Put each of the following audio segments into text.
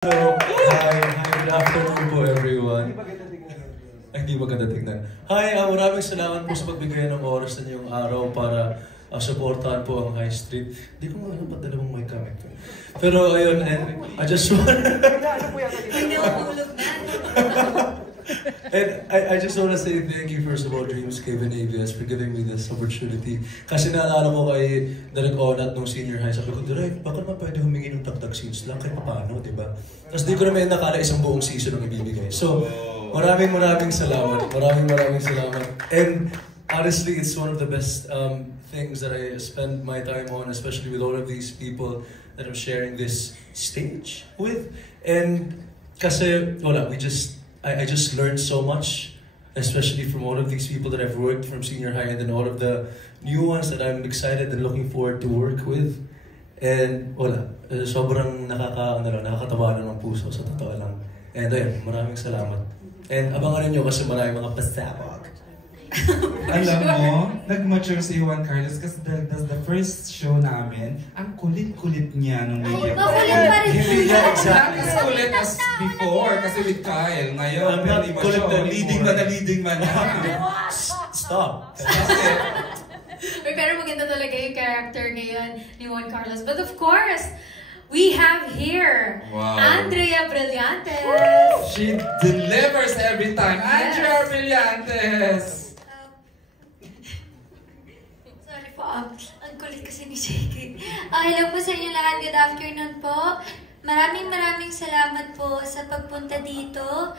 Hello, good afternoon po everyone. Ay, hindi maganda tignan. Hi, maraming salamat po sa pagbigay ng oras na niyong araw para supportahan po ang High Street. Hindi ko nga alam ba't dalawang mic kami ito. Pero ayun, and I just want... And I just want to say thank you first of all, Dreamscape and ABS, for giving me this opportunity. Kasi naalala ko kay Direk Onat nung senior high, sabi ko, Direk, baka naman pwede humingi ng tagtag scenes lang kahit paano, di ba? Tapos di ko naman nakala isang buong season ang ibibigay. So, maraming salamat. Maraming salamat. And honestly, it's one of the best things that I spend my time on, especially with all of these people that I'm sharing this stage with. And kasi, wala, I just learned so much, especially from all of these people that I've worked from senior high and then all of the new ones that I'm excited and looking forward to work with. And wala, sobrang nakakatawa na ng puso sa totoo lang. And ayun, maraming salamat. And abangan niyo kasi maraming mga pasabog. Alam mo, nag-mature si Juan Carlos kasi the first show namin, ang kulit-kulit niya nung media. Makulit pa rin. Hindi niya exactly as kulit as before kasi with Kyle. Ngayon, hindi ba siya leading man niya. Stop! Pero maganda talaga yung character ngayon ni Juan Carlos. But of course, we have here Andrea Brillantes. She delivers every time. Yes. Andrea Brillantes! Sorry po, ang kulit kasi ni JK. Hello po sa inyo lahat. Good afternoon po. Maraming salamat po sa pagpunta dito.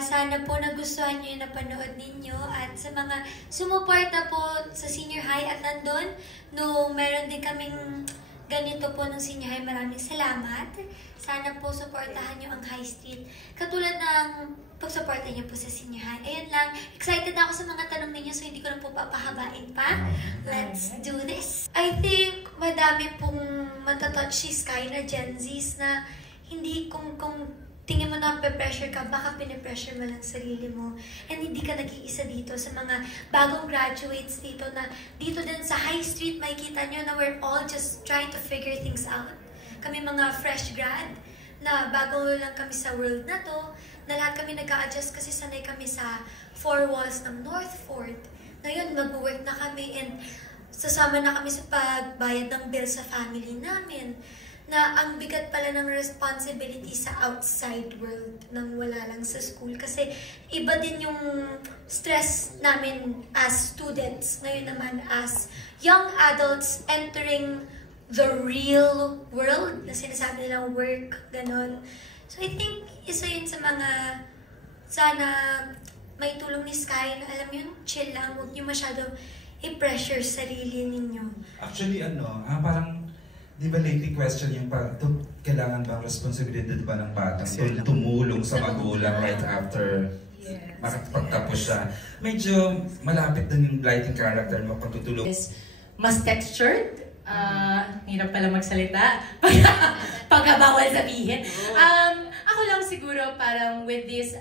Sana po nagustuhan nyo yung napanood ninyo at sa mga sumuporta po sa senior high at nandun nung meron din kaming ganito po ng senior high, maraming salamat. Sana po supportahan nyo ang High Street. Katulad ng pagsuporta nyo po sa senior high. Ayun lang, excited ako sa mga tanong ninyo so hindi ko na po papahabain pa. Let's do this! I think madami pong matatouch si Sky na Gen Zs na hindi kung tingin mo na pe-pressure ka, baka pinipressure mo lang sarili mo. And hindi ka nag-iisa dito sa mga bagong graduates dito na dito din sa High Street, makikita nyo na we're all just trying to figure things out. Kami mga fresh grad, na bago lang kami sa world na to, na lahat kami nag-a-adjust kasi sanay kami sa four walls ng North Fort. Ngayon, mag-work na kami and sasama na kami sa pagbayad ng bill sa family namin. Na ang bigat pala ng responsibility sa outside world nang wala lang sa school. Kasi iba din yung stress namin as students. Ngayon naman as young adults entering the real world na sinasabi nilang work, ganon. So I think isa yun sa mga sana may tulong ni Sky na alam yun, chill lang, huwag niyo masyado i-pressure sarili ninyo. Actually, parang di ba lately question yung kailangan bang responsibilidad ba ng batang tumulong sa magulang right after makapagtapos siya. Medyo malapit din yung lighting character mo pagtutulong. Mas textured, hirap pala magsalita, pagkabawal sabihin. Ako lang siguro parang with this,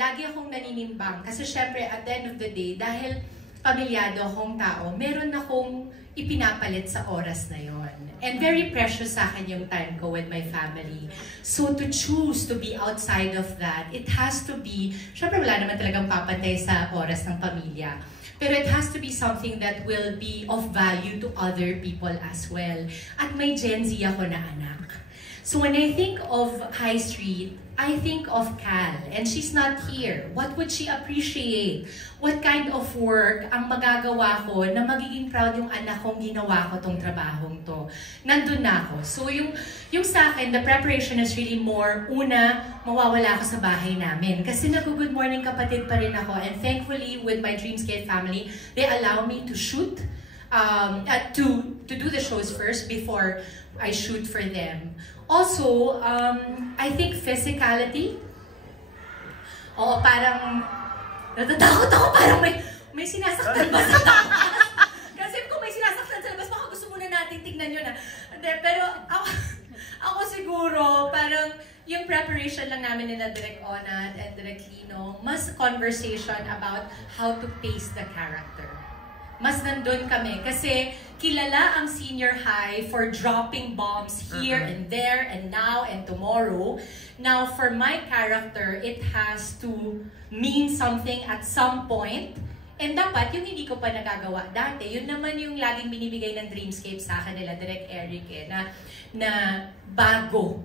lagi akong naninimbang kasi syempre at the end of the day, dahil pamilyado akong tao, meron akong ipinapalit sa oras na yon. And very precious sa akin yung time ko with my family. So to choose to be outside of that, it has to be, syempre wala naman talagang papantay sa oras ng pamilya. Pero it has to be something that will be of value to other people as well. At may Gen Z ako na anak. So when I think of High Street, I think of Cal, and she's not here. What would she appreciate? What kind of work ang magagawa ko na magiging proud yung anak kong ginawa ko tong trabahong to? Nandun na ako. So yung sa akin, the preparation is really more, una, mawawala ako sa bahay namin. Kasi nag-good morning kapatid pa rin ako. And thankfully, with my Dreamscape family, they allow me to shoot, to do the shows first before I shoot for them. Also, I think physicality. Oo, parang natatakot ako, parang may sinasaktan ba sa labas? Kasi kung may sinasaktan sa labas, baka gusto muna natin tignan yun na. Pero ako siguro, parang yung preparation lang namin nila Direk Onat and Direk Lino, mas conversation about how to pace the character. mas nandun kami. Kasi kilala ang senior high for dropping bombs here and there and now and tomorrow. Now, for my character, it has to mean something at some point. And dapat, yung hindi ko pa nagagawa dati, yun naman yung laging binibigay ng Dreamscape sa akin nila, Direk Eric, na bago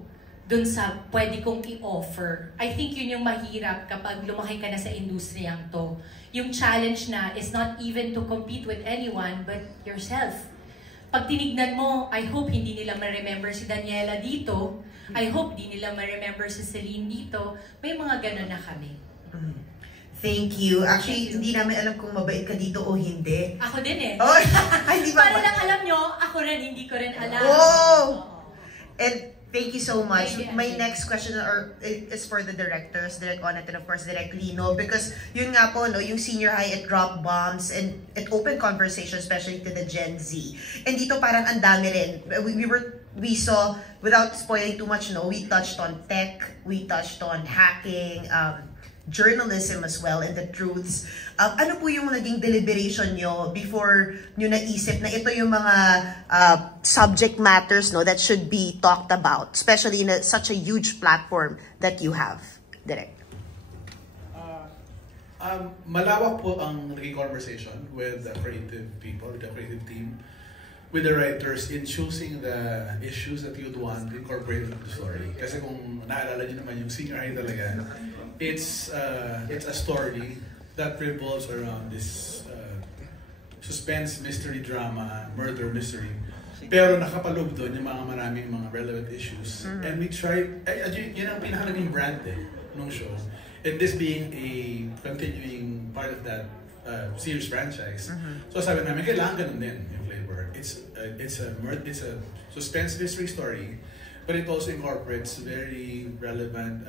dun sa pwede kong i-offer. I think yun yung mahirap kapag lumaki ka na sa industriyang to. Yung challenge na is not even to compete with anyone but yourself. Pag tinignan mo, I hope hindi nila ma-remember si Daniela dito. I hope di nila ma-remember si Celine dito. May mga ganun na kami. Thank you. Actually, hindi namin alam kung mabait ka dito o hindi. Ako din eh. Oh, ay, di ba? Para lang alam nyo, ako rin, hindi ko rin alam. Oh! And thank you so much. Thank you. My next question is for the directors, Direk Onet and of course Direk Lino, because yun nga po, no, yung senior high, it dropped bombs and it opened conversation, especially to the Gen Z. And dito parang ang dami rin. We saw, without spoiling too much, no, we touched on tech, we touched on hacking, journalism as well, and the truths. Ano po yung naging deliberation nyo before nyo naisip na ito yung mga subject matters, no, that should be talked about, especially in such a huge platform that you have, Direk? Malawak po ang naging conversation with the creative people, the creative team, with the writers in choosing the issues that you'd want to incorporate into the story. Kasi kung naalala nyo naman yung senior high talaga, it's a story that revolves around this suspense, mystery, drama, murder, mystery. Pero nakapaloob doon yung maraming mga relevant issues. And we tried, yun ang pinaka-naging brand nung show. And this being a continuing part of that series franchise. So sabi namin, kailangan ganun din yung flavor. It's a suspense mystery story, but it also incorporates very relevant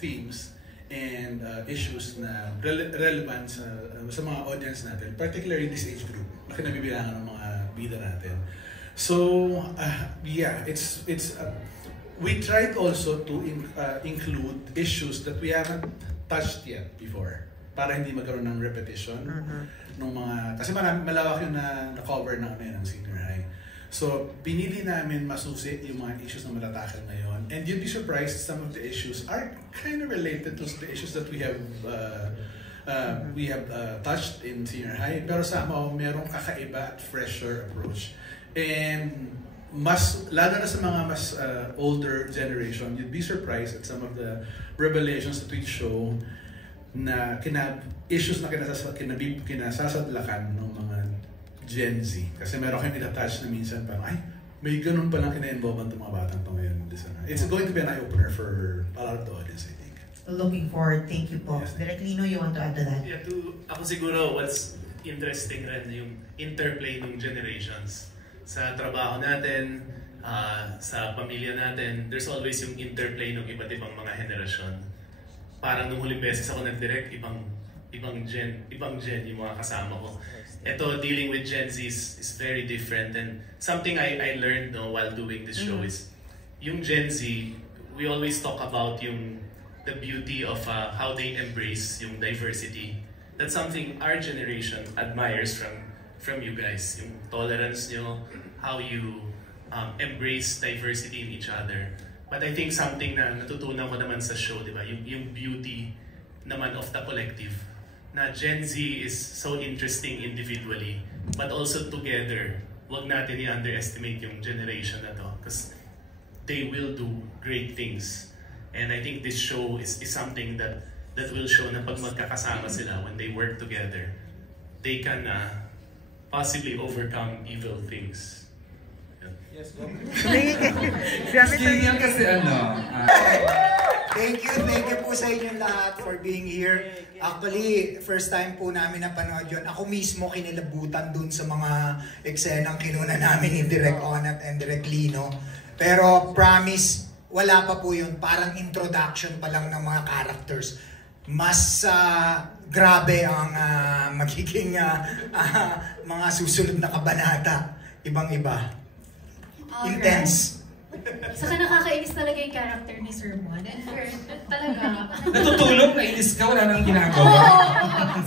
themes and issues na relevant sa mga audience natin, particularly this age group na kinabibilangan ng mga bida natin. So yeah, we tried also to include issues that we haven't touched yet before, para hindi magkaroon ng repetition ng mga, kasi malawak yung na-cover na kami ng senior high. So, pinili namin masusi yung mga issues na malatakal ngayon. And you'd be surprised, some of the issues are kind of related to the issues that we have touched in senior high. Pero somehow, merong kakaiba at fresher approach. And lalo na sa mga mas older generation, you'd be surprised at some of the revelations that we show na issues na kinasasadlakan ng mga Gen Z. Kasi meron kayong in-attach na minsan parang, ay, may ganun palang kina-involve ang mga batang to ngayon. It's going to be an eye-opener for a lot of the audience, I think. Looking forward. Thank you po. Yes. Direk Lino, you want to add to that? Yeah, ako siguro, what's interesting rin yung interplay ng generations. Sa trabaho natin, sa pamilya natin, there's always yung interplay ng iba't ibang mga henerasyon. Parang nung huling beses ako nag-direct, ibang gen yung mga kasama ko. Ito, dealing with Gen Z is very different, and something I learned while doing this show is yung Gen Z, we always talk about the beauty of how they embrace yung diversity. That's something our generation admires from you guys. Yung tolerance nyo, how you embrace diversity in each other. But I think something na natutunan ko naman sa show, di ba? Yung beauty naman of the collective. Na Gen Z is so interesting individually, but also together. Huwag natin i-underestimate yung generation na to, because they will do great things. And I think this show is something that will show na pag magkakasama sila, when they work together, they can possibly overcome evil things. Yes, go. Ganyan kasi Thank you po sa inyong lahat for being here. Actually, first time po namin napanood yun. Ako mismo kinilabutan dun sa mga eksenang kinuna namin ni Direk Onat and Direk Lino. Pero promise, wala pa po yun. Parang introduction pa lang ng mga characters. Mas grabe ang magiging mga susunod na kabanata. Ibang-iba. Intense. Saka nakakainis talaga yung character ni Sir Mon. And talaga. Natutulog, nainis ka, wala nang Oo! ginagawa.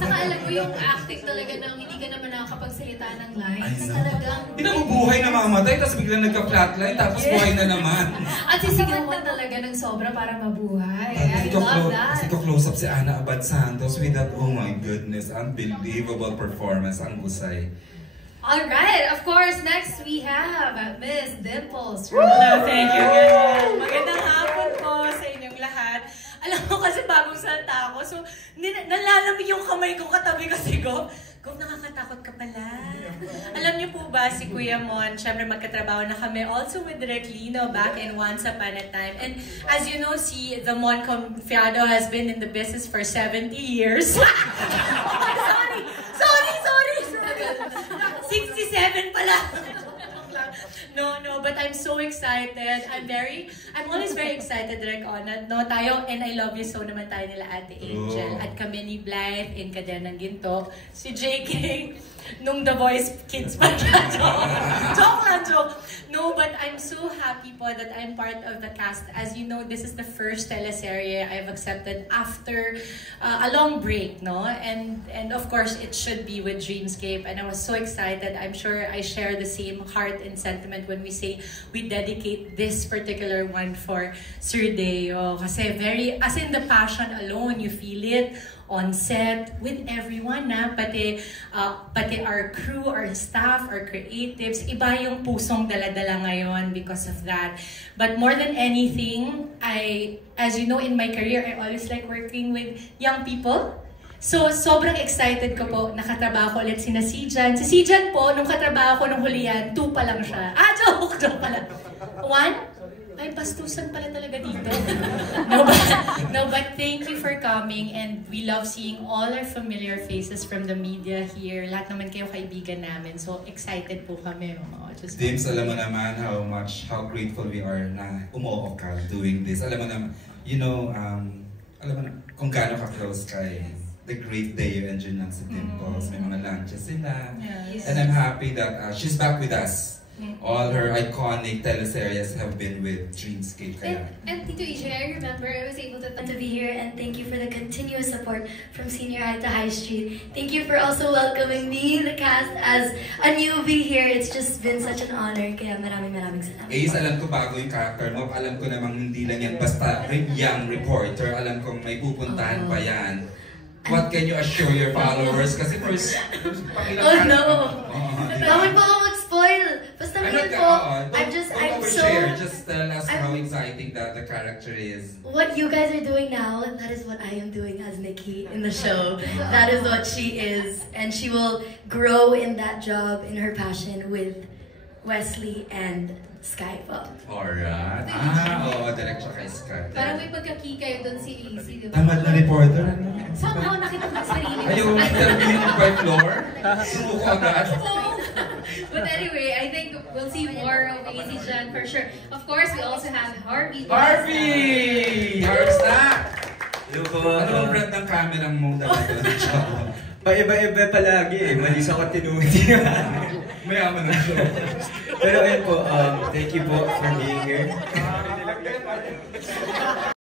Saka alam mo yung acting talaga ng hindi ka naman nakakapagsalita ng lines. Ay, no. Talagang... Pinabubuhay na mamatay, tapos biglang nagka-flatline, tapos buhay na naman. At sisigawan talaga ng sobra para mabuhay. I love that. Ito close up si Ana Abad Santos with that, oh my goodness, unbelievable performance, ang husay. Alright, of course, next we have Miss Dimples. Hello, thank you, ganyan. Magandang hapon po sa inyong lahat. Alam mo kasi bagong salta ako, so nalalamig yung kamay ko katabi ko si Gov. Gov, nakakatakot ka pala. Alam niyo po ba si Kuya Mon, syempre magkatrabaho na kami also with Direk Lino back in Once Upon a Time. And as you know, the Mon Confiado has been in the business for 70 years. Sorry! 67 pala! No, but I'm so excited. I'm always very excited, Direk Onat, no? Tayo, and I love you so naman tayo nila Ate Angel. At kami ni Blythe, in Kadenang Ginto. Si JK, nung The Voice Kids pa siya. Joke. No, but I'm so happy po that I'm part of the cast. As you know, this is the first teleserye I've accepted after a long break, no? And of course, it should be with Dreamscape. And I was so excited. I'm sure I share the same heart and sentiment when we say we dedicate this particular one for Sir Deo. Kasi as in the passion alone, you feel it on set with everyone na pati our crew, our staff, our creatives, iba yung pusong dala-dala ngayon because of that. But more than anything, as you know, in my career, I always like working with young people. So, sobrang excited ko po, nakatrabaho ko ulit si Sijan. Si Sijan po, nung katrabaho ko nung hulihan, 2 pa lang siya. Joke pala. 1? Ay, pastusan pala talaga dito. No, but thank you for coming and we love seeing all our familiar faces from the media here. Lahat naman kayo kaibigan namin. So, excited po kami. Dims, alam mo naman how grateful we are na umuo ka doing this. Alam mo naman, alam mo na kung gaano ka-close kay the great Deo and Junang si Dimples. May mga lunches sila. Yes. And I'm happy that she's back with us. All her iconic teleseries have been with Dreamscape. And Tito EJ, I remember I was able to be here and thank you for the continuous support from Senior High to High Street. Thank you for also welcoming me, the cast, as a newbie here. It's just been such an honor. Kaya maraming salamat. Ace, alam ko bago yung character mo. Alam ko namang hindi lang yan basta young reporter. Alam kong may pupuntahan pa yan. What can you assure your followers? Kasi first oh no! Bawal po ako mag-spoil! Basta ngayon po, I'm so... Just tell us how exciting that the character is. What you guys are doing now, that is what I am doing as Nikki in the show. That is what she is. And she will grow in that job, in her passion with Wesley and Sky po. Alright. Diretso kay Sky. Parang may pagkakikayo doon si AC, di ba? Tamad na reporter. Somehow nakita ko sa sarili. Ayaw mo interview by floor? Suko agad? But anyway, I think we'll see more of AC Jan for sure. Of course, we also have Harvey. Harv's na! Ano ang brand ng camera mo dalaga? Paiba-iba palagi eh. Mali sa continuity. Mayaman na show. Pero ayun po, thank you po for being here.